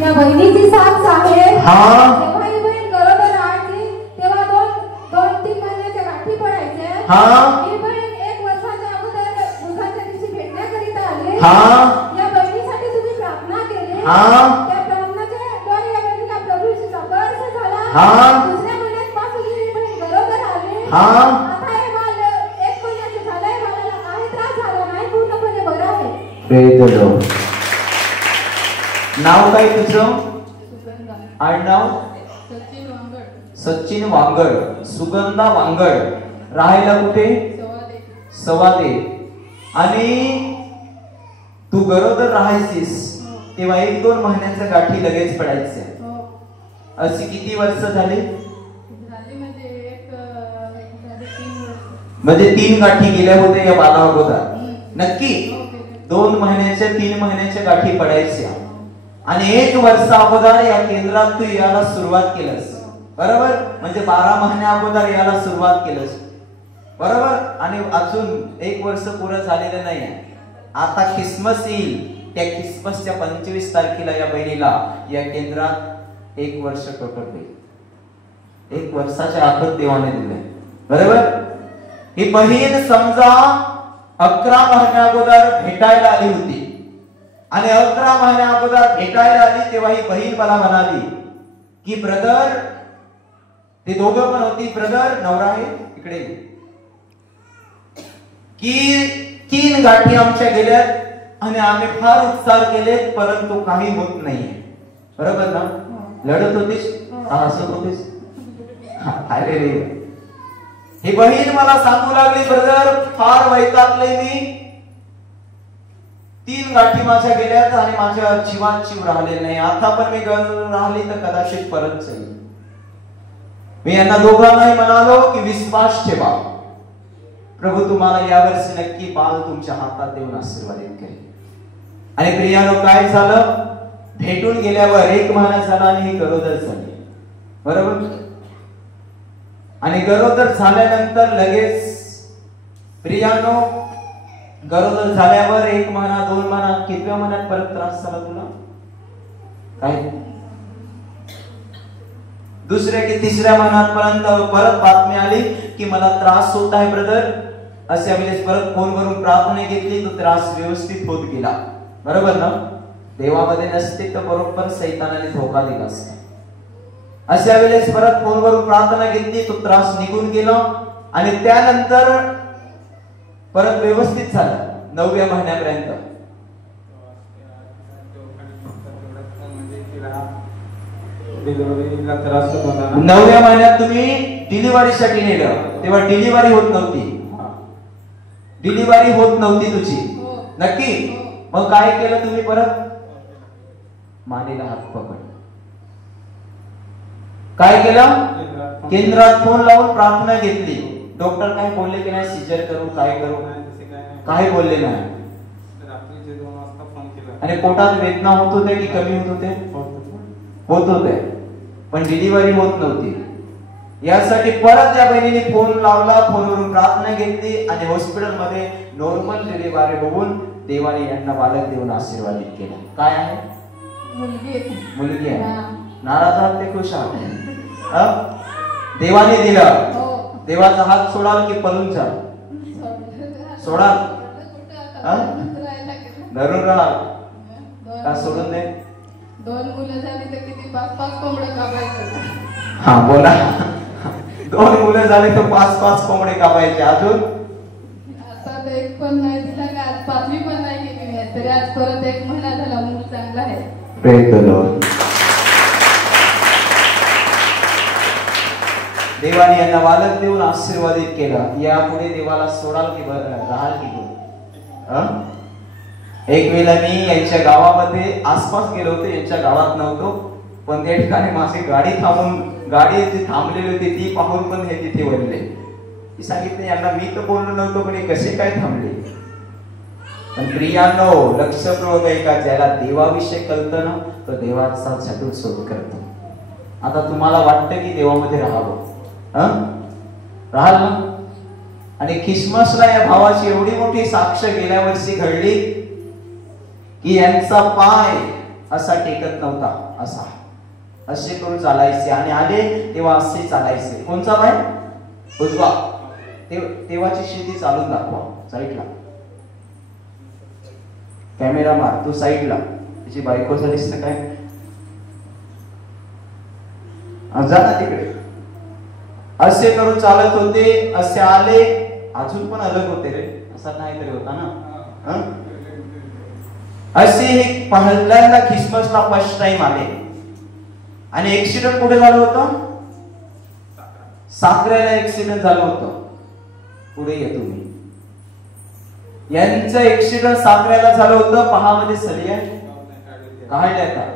या बहिणीची साथ आहे. हा जेव्हा ही बहीण गरोदर राहायची तेव्हा दोन तीन महिन्याच्या गाठी पडायच्या. हा ही बहीण 1 वर्षाच्या अगोदर दुधाच्या दिवशी भेटण्याकरिता आली. हा या बहिणीसाठी तुम्ही प्रार्थना केली. हा त्या प्रार्थनेच्या द्वारे या बहिणीला प्रभू येशूचा स्पर्श झाला. हा दुसऱ्या महिन्यापासून ही बहीण गरोदर आली. हा आता हे बाळ 1 महिन्याचं झालंय. बाळाला काही त्रास झाला नाही, पूर्णपणे बरं आहे. Praise the Lord. नाव काय तुझं? आडनाव? सचिन वांगड. सुगंधा वांगड. राहायला कुठे? सवादे. आणि तू गरोदर राहायचीस तेव्हा 1-2 महिन्याच्या गाठी लगेच पडायच्या. अशी किती वर्ष झाली? म्हणजे 3 गाठी गेल्या होत्या या बाला अगोदर. नक्की 2 महिन्याच्या 3 महिन्याच्या गाठी पडायच्या. आणि 1 वर्ष अगोदर या केंद्रात तू याला सुरुवात केलंस, बरोबर? म्हणजे 12 महिन्या अगोदर याला सुरुवात केलंस, बरोबर? आणि अजून 1 वर्ष पुरं झालेलं नाही. आता ख्रिसमस येईल. त्या ख्रिसमसच्या 25 तारखेला या बहिणीला या केंद्रात 1 वर्ष टोटल होईल. 1 वर्षाच्या आत देवाने दिले, बरोबर? ही बहीण समजा 11 महिन्या अगोदर भेटायला आली होती. आणि 11 महिन्या अगोदर भेटायला आली तेव्हा ही बहीण मला म्हणाली की ब्रदर, ते दोघं पण होती, ब्रदर नवरा आहे इकडे, की 3 गाठी आमच्या गेल्यात आणि आम्ही फार उपचार केलेत परंतु काही होत नाहीये. बरोबर ना? लढत होतीस, हसत होतीस. अरे रे, ही बहीण मला सांगू लागली, ब्रदर फार वैतागले मी, 3 गाठी माझ्या गेल्यात आणि माझ्या जीवात जीव राहिले नाही. आता पण मी राहिली तर कदाचित परत जाईल. मी यांना दोघांनाही म्हणालो की विश्वास ठेवा, प्रभू तुम्हाला यावर्षी नक्की बाल तुमच्या हातात देऊन आशीर्वादित करेल. आणि प्रियानो, काय झालं? भेटून गेल्यावर 1 महिना झाला आणि ही गरोदर झाली, बरोबर? आणि गरोदर झाल्यानंतर लगेच प्रियानो, गरोदर झाल्यावर 1 महिना 2 महिना कितव्या महिन्यात परत त्रास झाला तुला? काय? दुसऱ्या की तिसऱ्या महिन्यापर्यंत परत बातमी आली की मला त्रास होत आहे ब्रदर. अशा वेळेस परत फोनवरून प्रार्थना घेतली, तो त्रास व्यवस्थित होत गेला, बरोबर ना? देवामध्ये नसते तर बरोबर सैतानाने धोका दिला असता. अशा वेळेस परत फोनवरून प्रार्थना घेतली, तो त्रास निघून गेला आणि त्यानंतर परत व्यवस्थित झालं 9व्या महिन्यापर्यंत. डिलिव्हरीला त्रास होत होता. 9व्या महिन्यात तुम्ही डिलिव्हरीसाठी नेलं तेव्हा डिलिव्हरी होत नव्हती. डिलिव्हरी होत नव्हती तुझी, नक्की? मग काय केलं तुम्ही? परत मानेला हात पकड. काय केलं? केंद्रात फोन लावून प्रार्थना घेतली. डॉक्टर काय बोलले की नाही सीजर करू, काय करू? काही बोलले नाही. रात्रीचे 2 वाजता फोन केला. आणि पोटात वेदना होत होते की कमी होत होते? होत होते, पण डिलिव्हरी होत नव्हती. यासाठी परत या बहिणीने फोन लावला, फोनवरून प्रार्थना घेतली आणि हॉस्पिटलमध्ये नॉर्मल डिलिव्हरी होऊन देवाने यांना बालक देऊन आशीर्वादित केला. काय आहे? मुलगी आहे. नाराज आहात ते खुश आहात? देवाने दिलं. देवाचा हात सोडाल की पळून जाल? सोडाल? धरून राहाल का सोडून दे? 2 मुलं झाली तर किती 5-5 कोंबडे कापायचे. हा बोला. 2 मुलं झाले तर 5-5 कोंबडे कापायचे. अजून आता तर 1 पण नाही दिला का? आज 5वी पण नाही केली मी, तरी आज परत 1 महिना झाला मूल चांगला आहे. Praise the Lord. देवाने यांना बालक देऊन आशीर्वादित केलं. यापुढे देवाला सोडाल की राहाल की घेऊन? एक वेळेला मी यांच्या गावामध्ये आसपास गेलो होतो, यांच्या गावात नव्हतो, पण त्या ठिकाणी माझी गाडी जी थांबलेली होती ती पाहून पण हे तिथे वळले. मी सांगितलं यांना, मी तर बोललो नव्हतो पण हे कसे काय थांबले? पण प्रियानो, लक्षपूर्वक ऐका, ज्याला देवाविषयी कळतं ना तो देवाचा झटून शोध करतो. आता तुम्हाला वाटतं की देवामध्ये राहावं, राहाल ना? आणि ख्रिसमसला या भावाची एवढी मोठी साक्ष गेल्या वर्षी घडली की यांचा पाय असा टेकत नव्हता असा, असे करून चालायचे आणि आले तेव्हा असे चालायचे. कोणचा पाय? उजवा. तेव्हाची शेती चालून दाखवा. साईडला कॅमेरा मार, तू साईडला. त्याची बायको झालीस ना काय, जा ना तिकडे. असे करून चालत होते, असे आले. अजून पण अलग होते रे, असा नाही तरी होता ना. असे हे पहिल्यांदा ख्रिसमसला फर्स्ट टाइम आले आणि ऍक्सिडेंट कुठे झालं होतं? साखरेला ऍक्सिडेंट झालं होतं. पुढे ये तुम्ही. यांचं ऍक्सिडेंट साखरेला झालं होतं. पहा मध्ये सलिया काढल्या.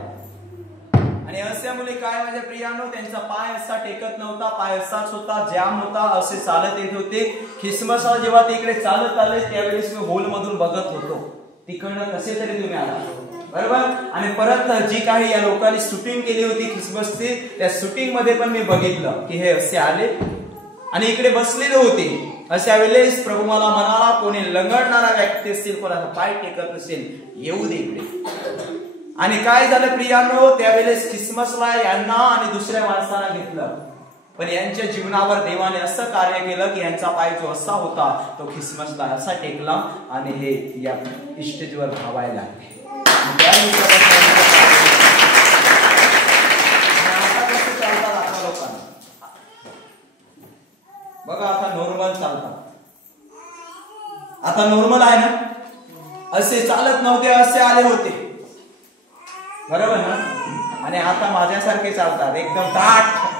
आणि असल्यामुळे काय माझ्या प्रियानो, त्यांचा पाय असा टेकत नव्हता, पाय असाच होता, जाम होता, असे चालत येत होते. ख्रिसमसला जेव्हा ते इकडे चालत आले त्यावेळेस मी होल मधून बघत होतो. तिकडनं कसे तरी तुम्ही आला, बरोबर. आणि परत जी काही या लोकांनी शूटिंग केली होती ख्रिसमसची, त्या शूटिंग मध्ये पण मी बघितलं की हे असे आले आणि इकडे बसलेले होते. अशा वेळेस प्रभू मला म्हणाला, कोणी लंगडणारा व्यक्ती असेल, कोणाचा पाय टेकत नसेल, येऊ दे इकडे. आणि काय झालं प्रियानो, त्यावेळेस ख्रिसमसला यांना आणि दुसऱ्या माणसांना घेतलं, पण यांच्या जीवनावर देवाने असं कार्य केलं की यांचा पाय जो असा होता तो ख्रिसमसला असा टेकला आणि हे या स्टेजवर धावायला लागले. बघा आता नॉर्मल चालतात. आता नॉर्मल आहे ना, असे चालत नव्हते, असे आले होते, बरोबर ना. आणि आता माझ्यासारखे चालतात, एकदम दाट.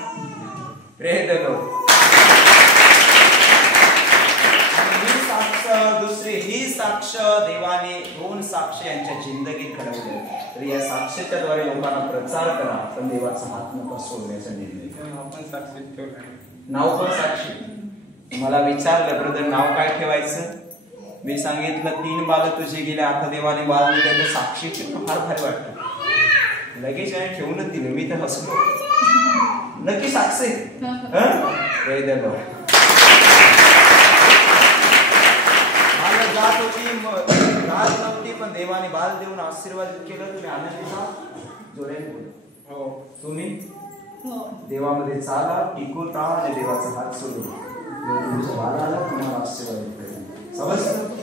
दुसरी ही साक्ष देवाने 2 साक्ष यांच्या जिंदगीत घडवले. तर या साक्षीच्या द्वारे लोकांना प्रचार करा, पण देवाचा हात नका सोडण्याचा निर्णय. नाव पण साक्षी. मला विचारलं, ब्रदर नाव काय ठेवायचं? मी सांगितलं 3 बाल तुझे गेले, आता देवाने बाल दिले, तर साक्षीचे फार भारी वाटतं. लगेच ठेवूनच दिले. मी तर हसलो, नक्की साक्षी. मला जात नव्हती, पण देवाने बाल देऊन आशीर्वादित केलं. तुम्ही आनंदीचा जोड्याने बोला. तुम्ही देवामध्ये चाला, टिकून राहा आणि देवाचा हात सोडून तुमच्या बाळाला तुम्हाला आशीर्वादित करेल. समजलं?